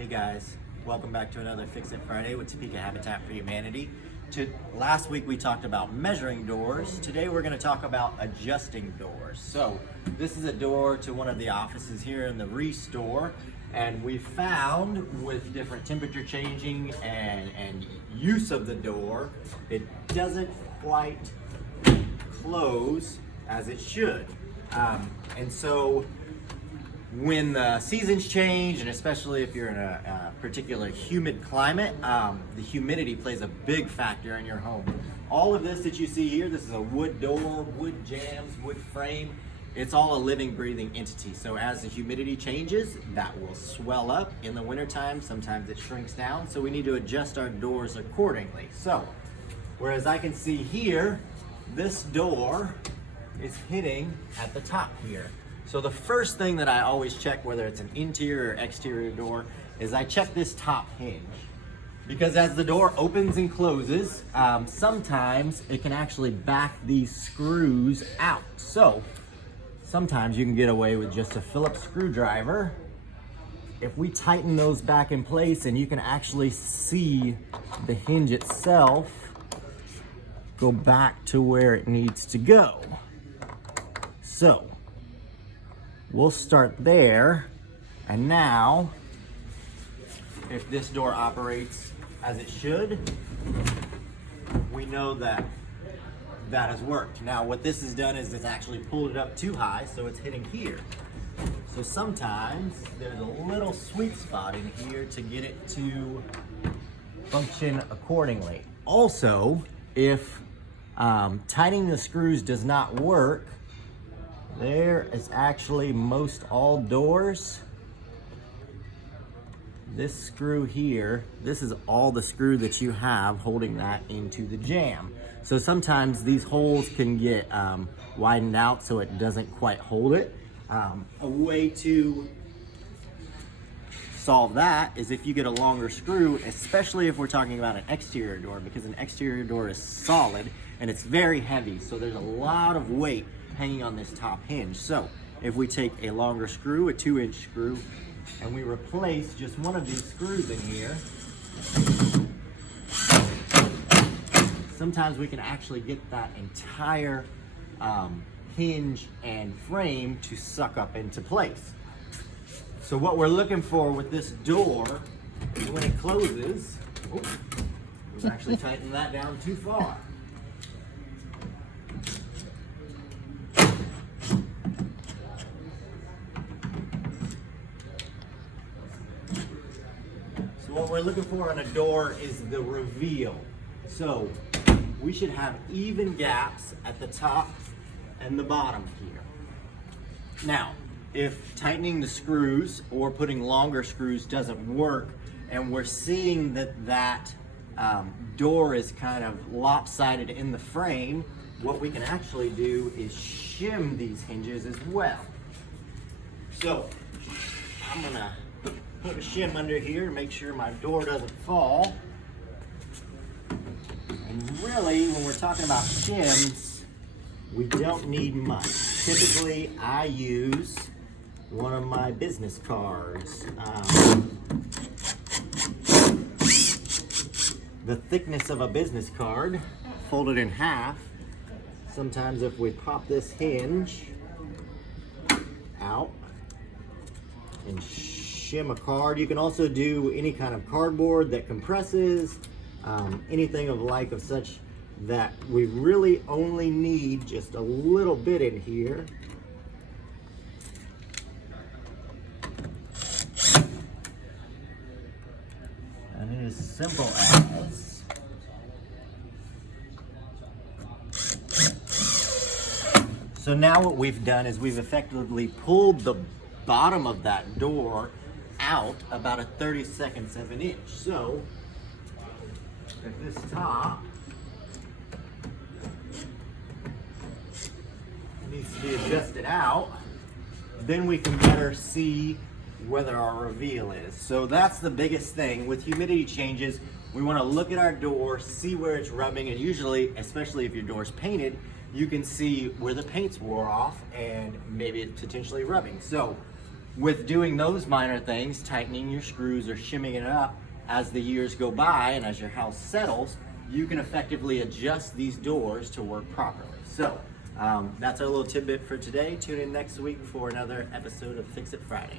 Hey guys, welcome back to another Fix It Friday with Topeka Habitat for Humanity. Last week we talked about measuring doors. Today we're going to talk about adjusting doors. So this is a door to one of the offices here in the Restore, and we found with different temperature changing and use of the door, it doesn't quite close as it should. And so when the seasons change, and especially if you're in a particular humid climate, the humidity plays a big factor in your home. All of this that you see here, this is a wood door, wood jambs, wood frame. It's all a living, breathing entity. So as the humidity changes, that will swell up. In the wintertime, sometimes it shrinks down. So we need to adjust our doors accordingly. So, whereas I can see here, this door is hitting at the top here. So the first thing that I always check, whether it's an interior or exterior door, is I check this top hinge. Because as the door opens and closes, sometimes it can actually back these screws out. So sometimes you can get away with just a Phillips screwdriver. If we tighten those back in place, and you can actually see the hinge itself go back to where it needs to go. So we'll start there, and now if this door operates as it should, we know that that has worked. Now what this has done is it's actually pulled it up too high, so it's hitting here. So sometimes there's a little sweet spot in here to get it to function accordingly. Also, if tightening the screws does not work, there is actually most all doors. This screw here, this is all the screw that you have holding that into the jamb. So sometimes these holes can get widened out so it doesn't quite hold it. A way to solve that is if you get a longer screw, especially if we're talking about an exterior door, because an exterior door is solid and it's very heavy, so there's a lot of weight hanging on this top hinge. So if we take a longer screw, a 2-inch screw, and we replace just one of these screws in here, sometimes we can actually get that entire hinge and frame to suck up into place. So what we're looking for with this door is when it closes, we've actually tightened that down too far. So what we're looking for on a door is the reveal. So we should have even gaps at the top and the bottom here. Now, if tightening the screws or putting longer screws doesn't work, and we're seeing that door is kind of lopsided in the frame, what we can actually do is shim these hinges as well. So I'm gonna put a shim under here to make sure my door doesn't fall. And really, when we're talking about shims, we don't need much. Typically, I use one of my business cards. The thickness of a business card, folded in half. Sometimes if we pop this hinge out and shim a card, you can also do any kind of cardboard that compresses, anything of such, that we really only need just a little bit in here. And it is simple as so now what we've done is we've effectively pulled the bottom of that door out about a 32nd of an inch. So if this top needs to be adjusted out, then we can better see whether our reveal is. So that's the biggest thing. With humidity changes, we want to look at our door, see where it's rubbing, and usually, especially if your door's painted, you can see where the paint's wore off and maybe it's potentially rubbing. So with doing those minor things, tightening your screws or shimming it up as the years go by and as your house settles, you can effectively adjust these doors to work properly. So that's our little tidbit for today. Tune in next week for another episode of Fix It Friday.